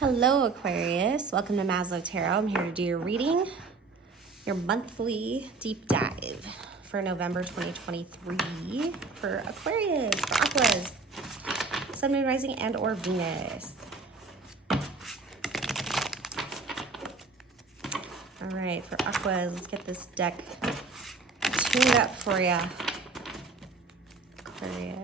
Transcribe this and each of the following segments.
Hello, Aquarius. Welcome to Maslow Tarot. I'm here to do your reading, your monthly deep dive for November 2023 for Aquarius, for Aquas, Sun, Moon, Rising, and or Venus. All right, for Aquas, let's get this deck tuned up for you, Aquarius.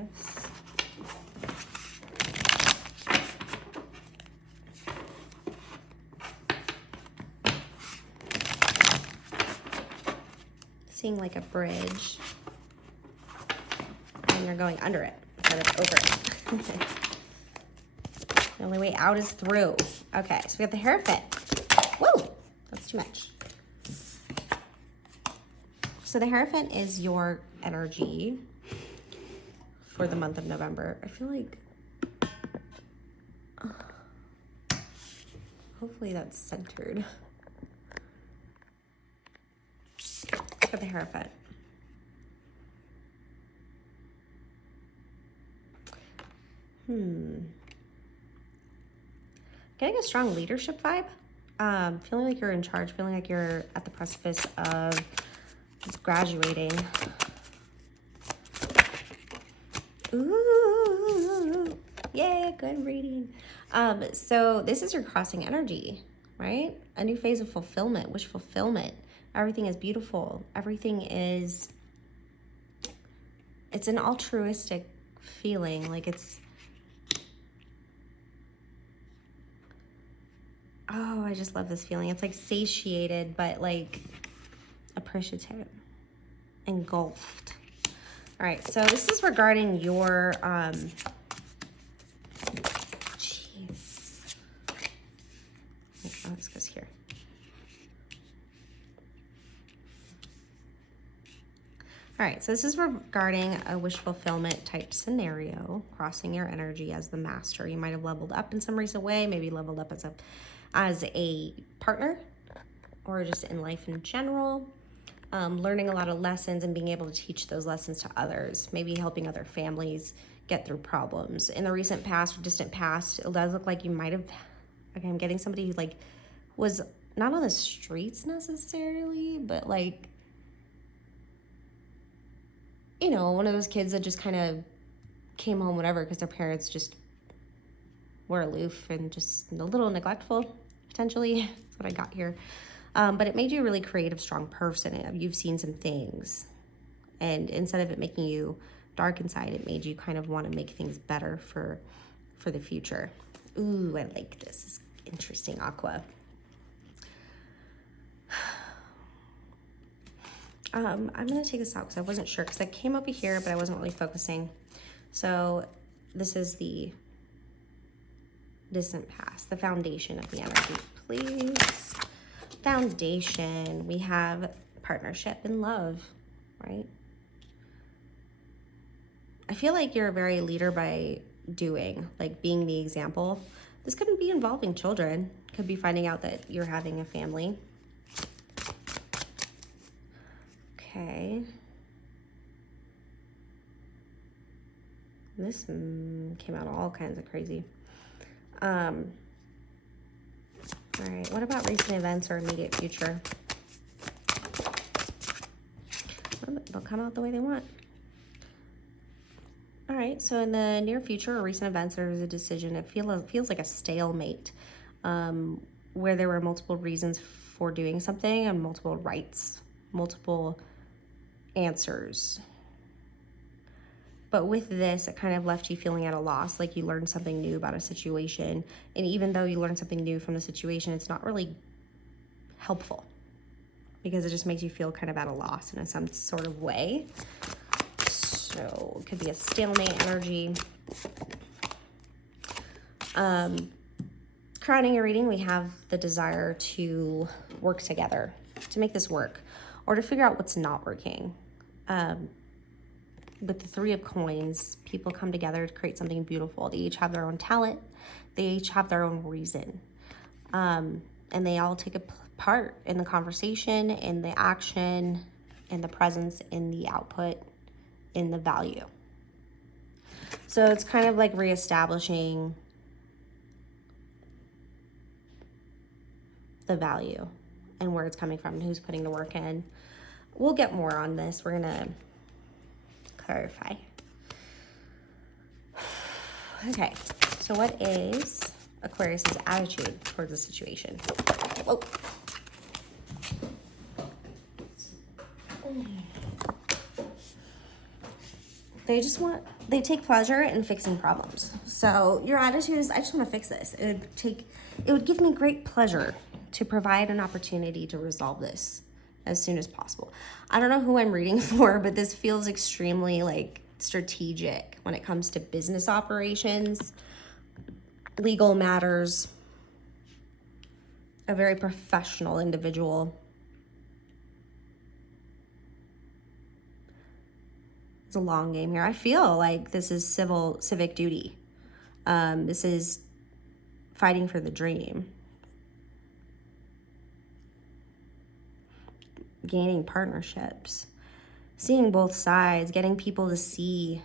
Seeing like a bridge, and you're going under it instead of over it. The only way out is through. Okay, so we got the Hierophant. Whoa, that's too much. So the Hierophant is your energy for the month of November. I feel like, hopefully that's centered. For the Hierophant. Getting a strong leadership vibe. Feeling like you're in charge, feeling like you're at the precipice of graduating. Ooh, yeah, good reading. So this is your crossing energy, right? A new phase of fulfillment, wish fulfillment. Everything is beautiful. Everything is, it's an altruistic feeling. Like it's, oh, I just love this feeling. It's like satiated, but like appreciative, engulfed. All right, so this is regarding your, jeez. Oh, this goes here. All right, so this is regarding a wish fulfillment type scenario, crossing your energy as the master. You might have leveled up in some recent way, maybe leveled up as a partner, or just in life in general. Learning a lot of lessons and being able to teach those lessons to others, maybe helping other families get through problems. In the recent past or distant past, it does look like you might have, okay, I'm getting somebody who like was not on the streets necessarily, but like, you know, one of those kids that just kind of came home whatever because their parents just were aloof and just a little neglectful, potentially. That's what I got here. But it made you a really creative, strong person. You've seen some things. And instead of it making you dark inside, it made you kind of want to make things better for the future. Ooh, I like this. It's interesting, Aqua. I'm going to take this out because I wasn't sure, because I came over here, but I wasn't really focusing. So this is the distant past, the foundation of the energy, please. Foundation, we have partnership and love, right? I feel like you're a very leader by doing, like being the example. This could be involving children, could be finding out that you're having a family. Okay. This came out all kinds of crazy. All right, what about recent events or immediate future? They'll come out the way they want. All right, so in the near future or recent events, there was a decision. It feels like a stalemate, where there were multiple reasons for doing something and multiple rights, multiple answers. But with this, it kind of left you feeling at a loss, like you learned something new about a situation. And even though you learned something new from the situation, it's not really helpful because it just makes you feel kind of at a loss in some sort of way. So it could be a stalemate energy. Crowning your reading, we have the desire to work together, to make this work, or to figure out what's not working. With the Three of Coins, people come together to create something beautiful. They each have their own talent. They each have their own reason. And they all take a part in the conversation, in the action, in the presence, in the output, in the value. So it's kind of like reestablishing the value and where it's coming from and who's putting the work in. We'll get more on this. We're gonna clarify. Okay, so what is Aquarius's attitude towards the situation? Oh. They take pleasure in fixing problems. So your attitude is, I just want to fix this. It would give me great pleasure to provide an opportunity to resolve this as soon as possible. I don't know who I'm reading for, but this feels extremely like strategic when it comes to business operations, legal matters, a very professional individual. It's a long game here. I feel like this is civic duty. This is fighting for the dream. Gaining partnerships. Seeing both sides. Getting people to see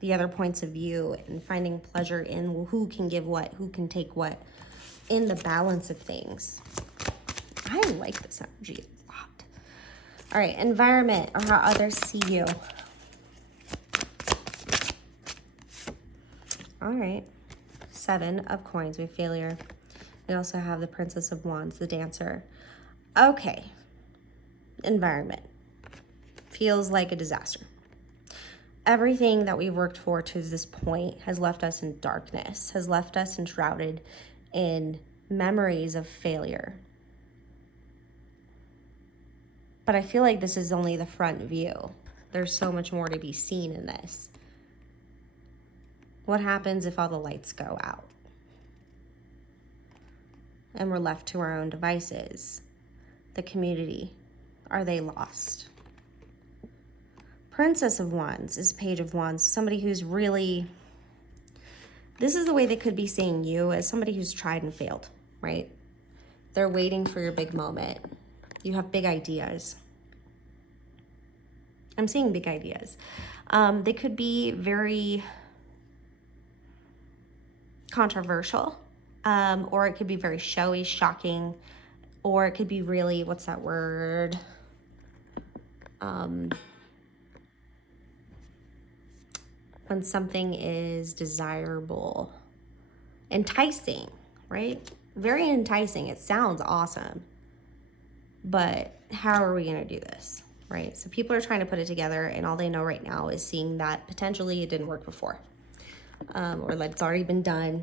the other points of view and finding pleasure in who can give what, who can take what in the balance of things. I like this energy a lot. All right, environment or how others see you. All right, 7 of coins, we have failure. We also have the Princess of Wands, the dancer. Okay, environment. Feels like a disaster. Everything that we've worked for to this point has left us in darkness, has left us enshrouded in memories of failure. But I feel like this is only the front view. There's so much more to be seen in this. What happens if all the lights go out and we're left to our own devices? The community, are they lost? Princess of Wands is Page of Wands, somebody who's really, this is the way they could be seeing you as somebody who's tried and failed, right? They're waiting for your big moment. You have big ideas. I'm seeing big ideas. They could be very controversial, or it could be very showy, shocking, or it could be really, what's that word? When something is desirable, enticing, right? Very enticing. It sounds awesome, but how are we going to do this, right? So people are trying to put it together, and all they know right now is seeing that potentially it didn't work before. Or that it's already been done,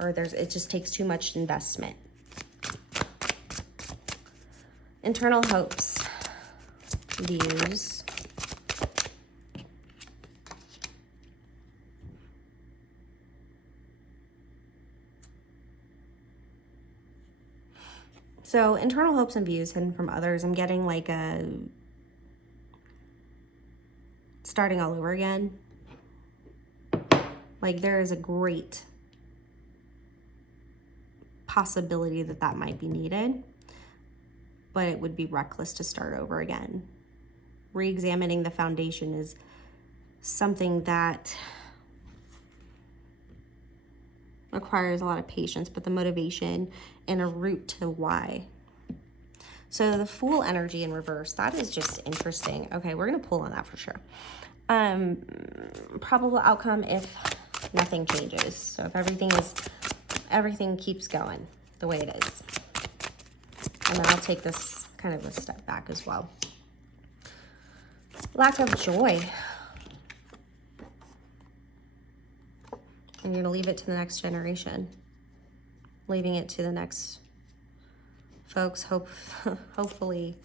or it just takes too much investment. Internal hopes, views. So internal hopes and views hidden from others. I'm getting like a starting all over again. Like there is a great possibility that that might be needed, but it would be reckless to start over again. Re-examining the foundation is something that requires a lot of patience, but the motivation and a route to why. So the Fool energy in reverse, that is just interesting. Okay, we're gonna pull on that for sure. Probable outcome if nothing changes. So if everything keeps going the way it is. And then I'll take this kind of a step back as well. Lack of joy. I'm going to leave it to the next generation. Leaving it to the next folks, hopefully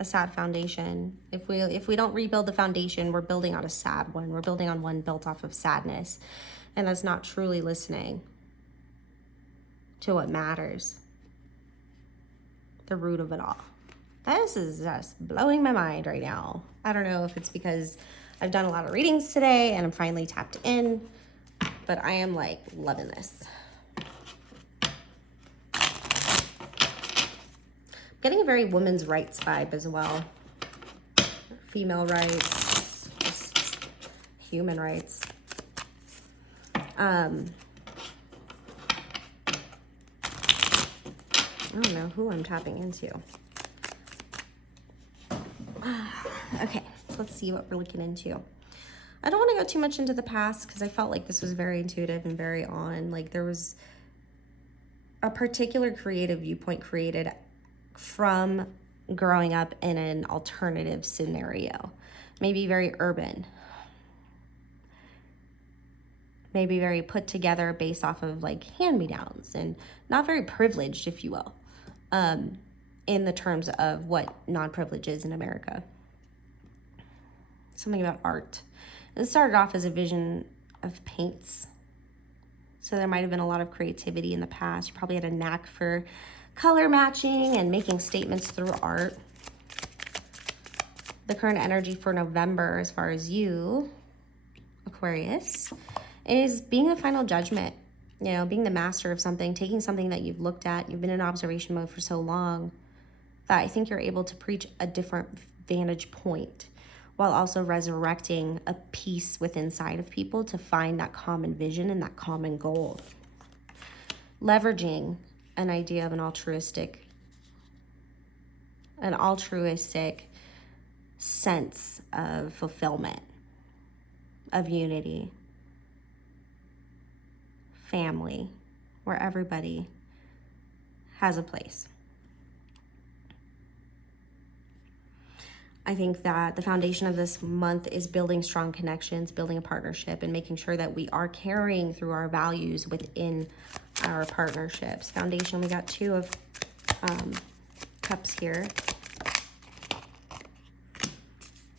a sad foundation. If we don't rebuild the foundation, we're building on a sad one. We're building on one built off of sadness. And that's not truly listening to what matters. The root of it all. This is just blowing my mind right now. I don't know if it's because I've done a lot of readings today and I'm finally tapped in, but I am like loving this. Getting a very women's rights vibe as well. Female rights, just human rights. I don't know who I'm tapping into. Okay, so let's see what we're looking into. I don't want to go too much into the past because I felt like this was very intuitive and very on. Like there was a particular creative viewpoint created from growing up in an alternative scenario. Maybe very urban. Maybe very put together based off of like hand-me-downs and not very privileged, if you will, in the terms of what non-privilege is in America. Something about art. It started off as a vision of paints. So there might have been a lot of creativity in the past. You probably had a knack for color matching and making statements through art. The current energy for November, as far as you, Aquarius, is being a final judgment. You know, being the master of something, taking something that you've looked at, you've been in observation mode for so long, that I think you're able to preach a different vantage point while also resurrecting a peace within inside of people to find that common vision and that common goal. Leveraging an idea of an altruistic sense of fulfillment, of unity, family, where everybody has a place. I think that the foundation of this month is building strong connections, building a partnership, and making sure that we are carrying through our values within our partnerships. Foundation, we got 2 of cups here.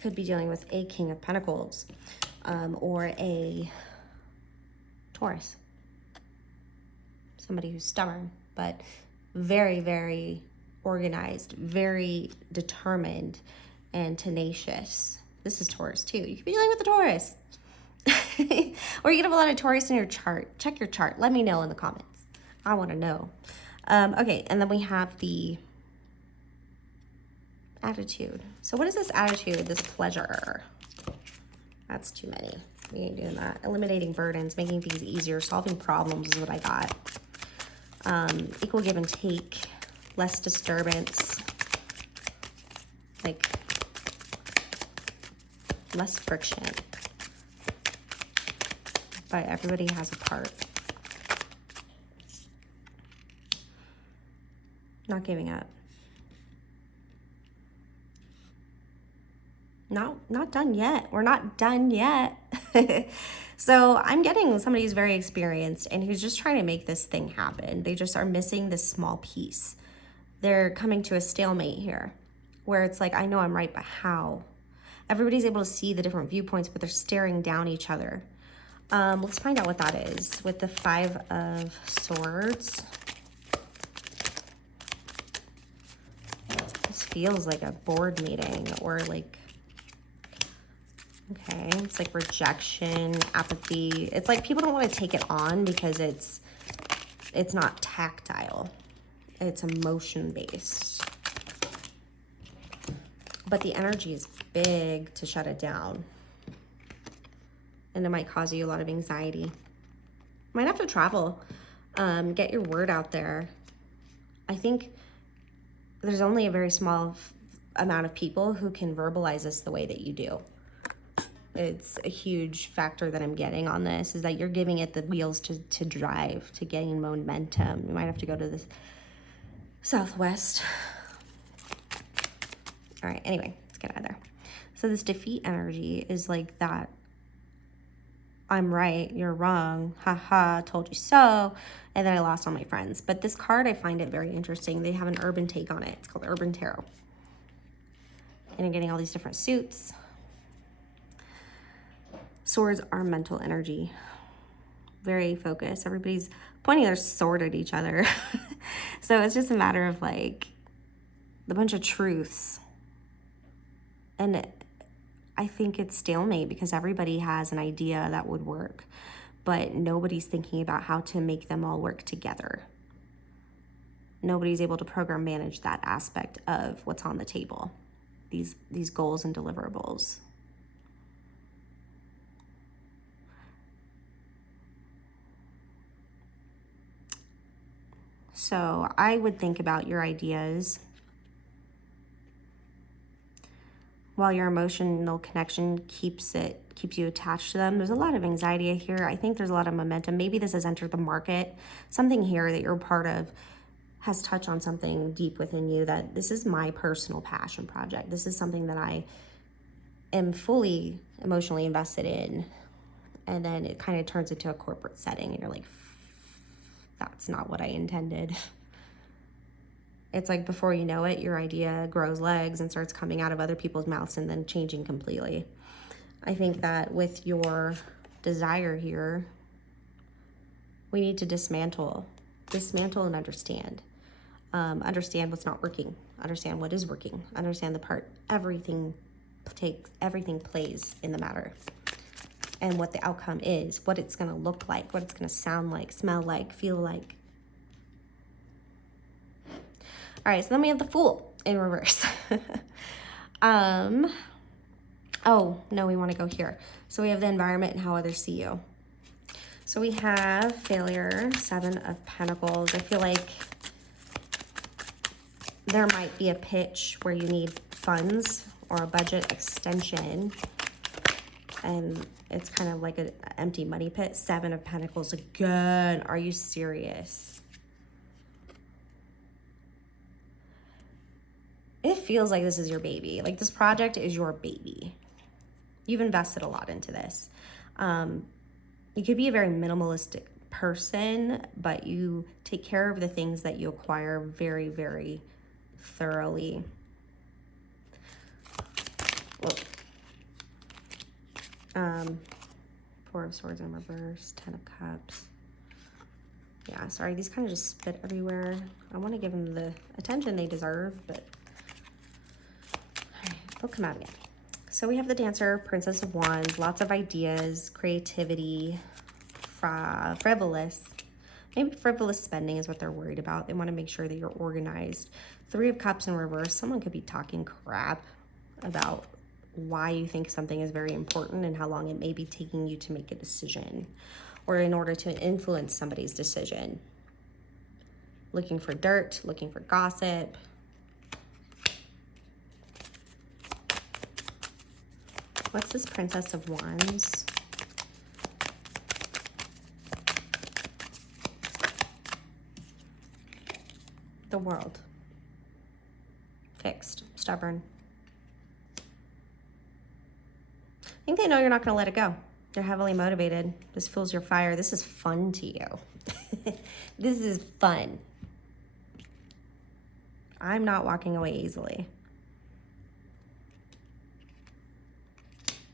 Could be dealing with a King of Pentacles or a Taurus. Somebody who's stubborn, but very, very organized, very determined, and tenacious. This is Taurus too. You could be dealing with the Taurus. Or you could have a lot of Taurus in your chart. Check your chart. Let me know in the comments. I want to know. Okay, and then we have the attitude. So what is this attitude, this pleasure? That's too many. We ain't doing that. Eliminating burdens, making things easier, solving problems is what I got. Equal give and take, less disturbance, like less friction. But everybody has a part. Not giving up. Not done yet. We're not done yet. So I'm getting somebody who's very experienced and who's just trying to make this thing happen. They just are missing this small piece. They're coming to a stalemate here where it's like, I know I'm right, but how? Everybody's able to see the different viewpoints, but they're staring down each other. Let's find out what that is with the 5 of Swords. This feels like a board meeting or like, okay, it's like rejection, apathy. It's like people don't want to take it on because it's not tactile. It's emotion-based. But the energy is big to shut it down. And it might cause you a lot of anxiety. Might have to travel, get your word out there. I think there's only a very small amount of people who can verbalize this the way that you do. It's a huge factor that I'm getting on this, is that you're giving it the wheels to drive, to gain momentum. You might have to go to the southwest. All right, anyway, let's get out of there. So this defeat energy is like that. I'm right, you're wrong, haha, told you so, and then I lost all my friends. But this card, I find it very interesting. They have an urban take on it. It's called Urban Tarot. And you're getting all these different suits. Swords are mental energy. Very focused. Everybody's pointing their sword at each other. So it's just a matter of like a bunch of truths. And I think it's stalemate because everybody has an idea that would work, but nobody's thinking about how to make them all work together. Nobody's able to program manage that aspect of what's on the table, these goals and deliverables. So I would think about your ideas while your emotional connection keeps you attached to them. There's a lot of anxiety here. I think there's a lot of momentum. Maybe this has entered the market. Something here that you're part of has touched on something deep within you, that this is my personal passion project. This is something that I am fully emotionally invested in. And then it kind of turns into a corporate setting and you're like, that's not what I intended. It's like before you know it, your idea grows legs and starts coming out of other people's mouths and then changing completely. I think that with your desire here, we need to dismantle and understand. Understand what's not working. Understand what is working. Understand the part everything plays in the matter. And what the outcome is, what it's gonna look like, what it's gonna sound like, smell like, feel like. All right, so then we have the Fool in reverse. Oh, no, we wanna go here. So we have the environment and how others see you. So we have failure, 7 of Pentacles. I feel like there might be a pitch where you need funds or a budget extension. And it's kind of like an empty money pit. 7 of Pentacles again. Are you serious? It feels like this is your baby. Like this project is your baby. You've invested a lot into this. You could be a very minimalistic person, but you take care of the things that you acquire very, very thoroughly. Look. 4 of Swords in reverse, 10 of Cups. Yeah, sorry, these kind of just spit everywhere. I want to give them the attention they deserve, but all right, they'll come out again. So we have the Dancer, Princess of Wands, lots of ideas, creativity, frivolous. Maybe frivolous spending is what they're worried about. They want to make sure that you're organized. 3 of Cups in reverse. Someone could be talking crap about why you think something is very important and how long it may be taking you to make a decision or in order to influence somebody's decision. Looking for dirt, looking for gossip. What's this Princess of Wands? The World. Fixed, stubborn. I think they know you're not going to let it go. They're heavily motivated. This fuels your fire. This is fun to you. This is fun. I'm not walking away easily.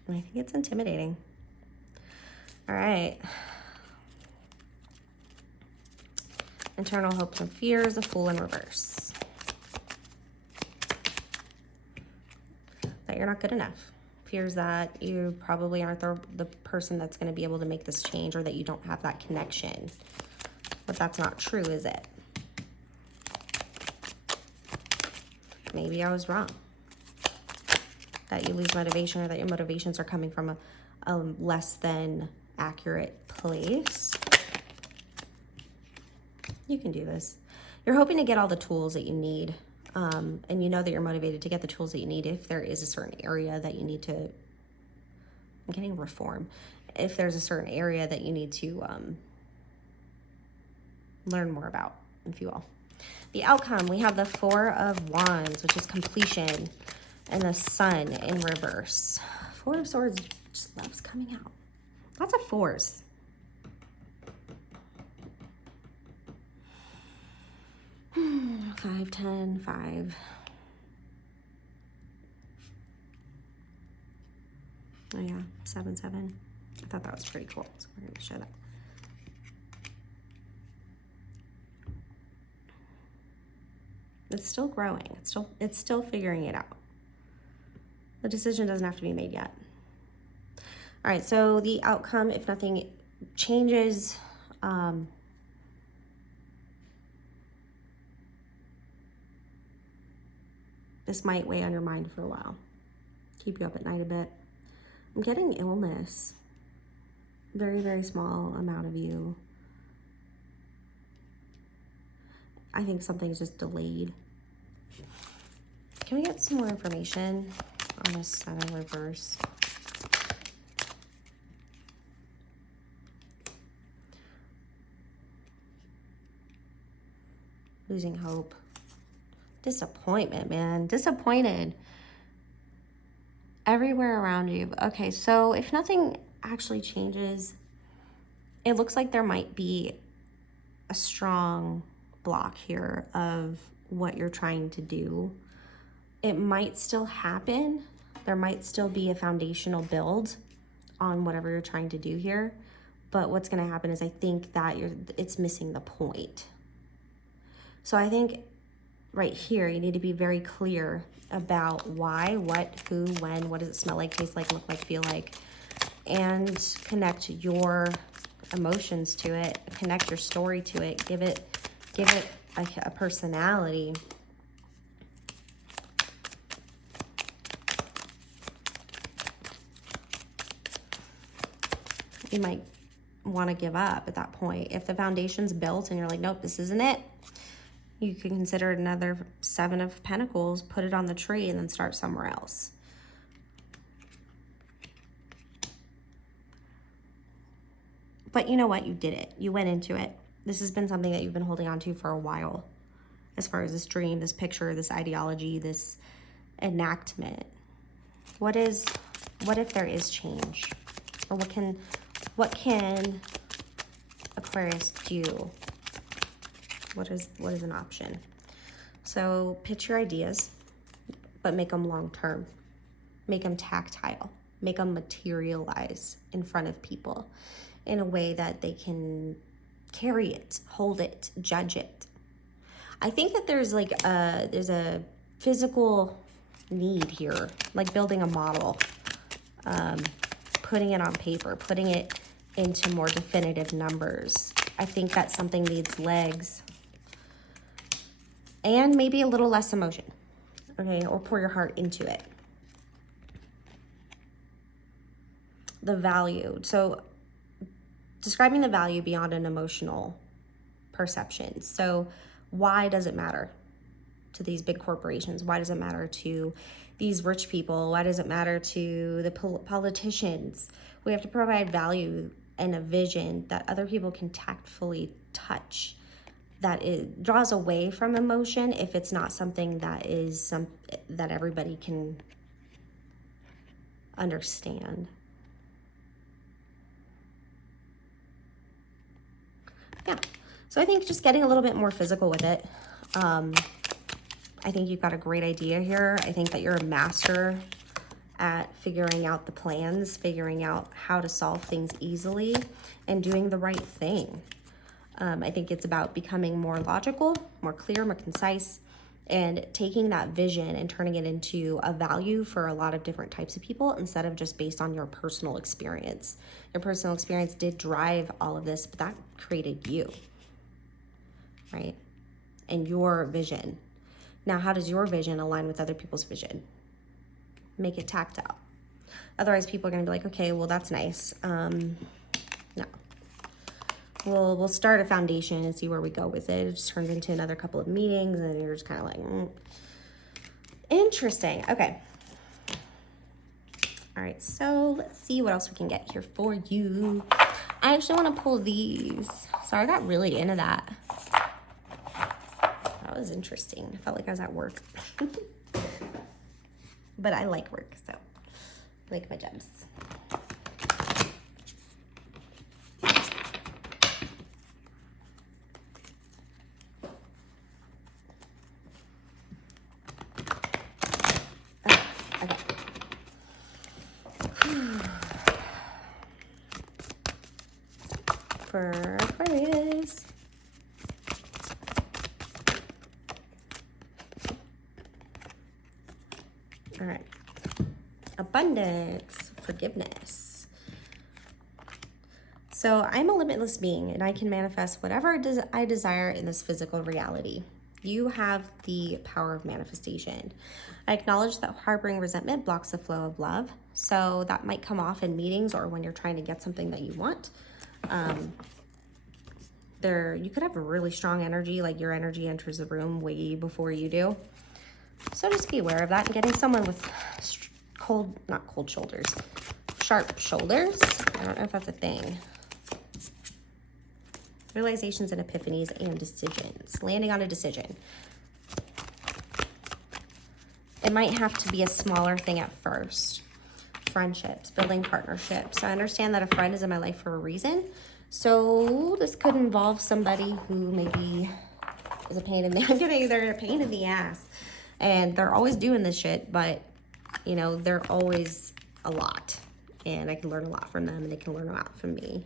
I think it's intimidating. All right. Internal hopes and fears, a Fool in reverse. That you're not good enough. Fears that you probably aren't the person that's going to be able to make this change, or that you don't have that connection. But that's not true, is it? Maybe I was wrong. That you lose motivation, or that your motivations are coming from a less than accurate place. You can do this. You're hoping to get all the tools that you need. And you know that you're motivated to get the tools that you need if there is a certain area that you need to, I'm getting reform. If there's a certain area that you need to learn more about, if you will. The outcome, we have the 4 of Wands, which is completion, and the Sun in reverse. 4 of Swords just loves coming out. Lots of 4s. Five, 10, 5. Oh yeah, 7, 7. I thought that was pretty cool, so we're gonna show that. It's still growing. It's still figuring it out. The decision doesn't have to be made yet. All right, so the outcome, if nothing changes, this might weigh on your mind for a while. Keep you up at night a bit. I'm getting illness. Very, very small amount of you. I think something's just delayed. Can we get some more information on this Sun in reverse? Losing hope. Disappointment, man. Disappointed. Everywhere around you. Okay, so if nothing actually changes, it looks like there might be a strong block here of what you're trying to do. It might still happen. There might still be a foundational build on whatever you're trying to do here. But what's going to happen is I think that it's missing the point. So I think right here, you need to be very clear about why, what, who, when, what does it smell like, taste like, look like, feel like, and connect your emotions to it, connect your story to it, give it a personality. You might want to give up at that point. If the foundation's built and you're like, nope, this isn't it, you can consider another 7 of Pentacles, put it on the tree, and then start somewhere else. But you know what? You did it. You went into it. This has been something that you've been holding on to for a while, as far as this dream, this picture, this ideology, this enactment. What if there is change? Or what can Aquarius do? What is an option? So pitch your ideas, but make them long-term. Make them tactile. Make them materialize in front of people in a way that they can carry it, hold it, judge it. I think that there's a physical need here, like building a model, putting it on paper, putting it into more definitive numbers. I think that something needs legs. And maybe a little less emotion, okay? Or pour your heart into it. The value. So describing the value beyond an emotional perception. So why does it matter to these big corporations? Why does it matter to these rich people? Why does it matter to the politicians? We have to provide value and a vision that other people can tactfully touch, that it draws away from emotion if it's not something that that everybody can understand. Yeah, so I think just getting a little bit more physical with it. I think you've got a great idea here. I think that you're a master at figuring out the plans, figuring out how to solve things easily, and doing the right thing. I think it's about becoming more logical, more clear, more concise, and taking that vision and turning it into a value for a lot of different types of people instead of just based on your personal experience. Your personal experience did drive all of this, but that created you, right? And your vision. Now, how does your vision align with other people's vision? Make it tactile. Otherwise, people are going to be like, okay, well, that's nice. No. We'll start a foundation and see where we go with it. It just turns into another couple of meetings, and you're just kind of like, Interesting. Okay. All right, so let's see what else we can get here for you. I actually want to pull these. Sorry, I got really into that. That was interesting. I felt like I was at work. But I like work, so I like my jobs. For Aquarius. All right. Abundance, forgiveness. So I'm a limitless being and I can manifest whatever I desire in this physical reality. You have the power of manifestation. I acknowledge that harboring resentment blocks the flow of love. So that might come off in meetings or when you're trying to get something that you want. You could have a really strong energy, like your energy enters the room way before you do. So just be aware of that. And getting someone with not cold shoulders, sharp shoulders. I don't know if that's a thing. Realizations and epiphanies and decisions. Landing on a decision. It might have to be a smaller thing at first. Friendships, building partnerships. So I understand that a friend is in my life for a reason. So this could involve somebody who maybe is a pain in the they're a pain in the ass. And they're always doing this shit, but you know, they're always a lot. And I can learn a lot from them and they can learn a lot from me.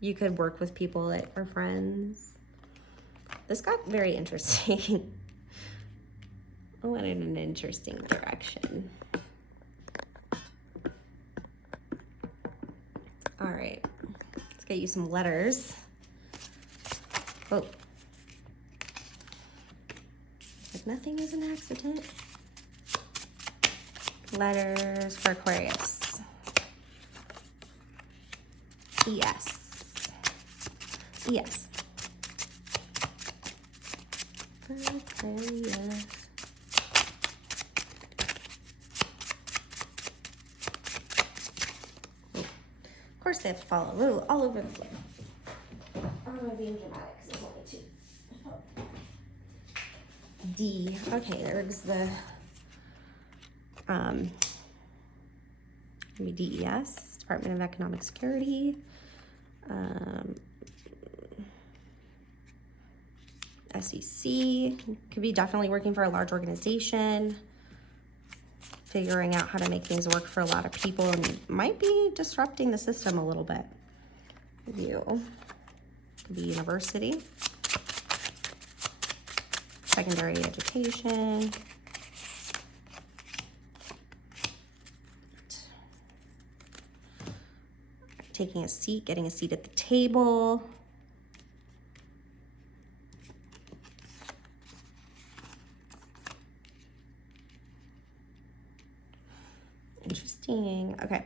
You could work with people that are friends. This got very interesting. I went in an interesting direction. All right, let's get you some letters. Oh, like nothing is an accident. Letters for Aquarius. ES. ES. Aquarius. Of course they have to follow rule all over the place. I'm gonna be dramatic because there's only 2. D. Okay, there's the maybe DES, Department of Economic Security. SEC, could be definitely working for a large organization, figuring out how to make things work for a lot of people, and might be disrupting the system a little bit. You could be university, secondary education, taking a seat, getting a seat at the table. Interesting. Okay.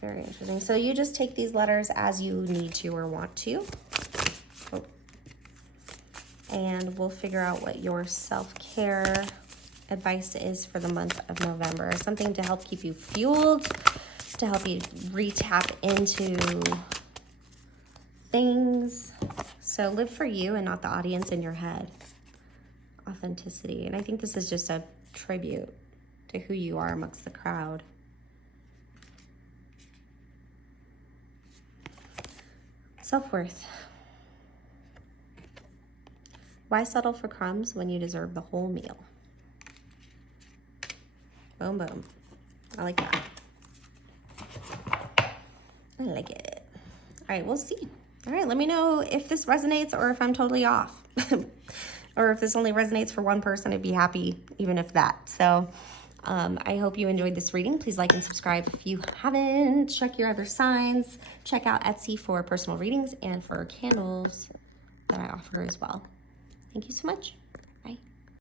Very interesting. So you just take these letters as you need to or want to. Oh. And we'll figure out what your self-care advice is for the month of November. Something to help keep you fueled, to help you re-tap into things. So live for you and not the audience in your head. Authenticity. And I think this is just a tribute to who you are amongst the crowd. Self-worth. Why settle for crumbs when you deserve the whole meal? Boom, boom. I like that. I like it. All right, we'll see. All right, let me know if this resonates or if I'm totally off. Or if this only resonates for one person, I'd be happy even if that. So I hope you enjoyed this reading. Please like and subscribe if you haven't. Check your other signs. Check out Etsy for personal readings and for candles that I offer as well. Thank you so much.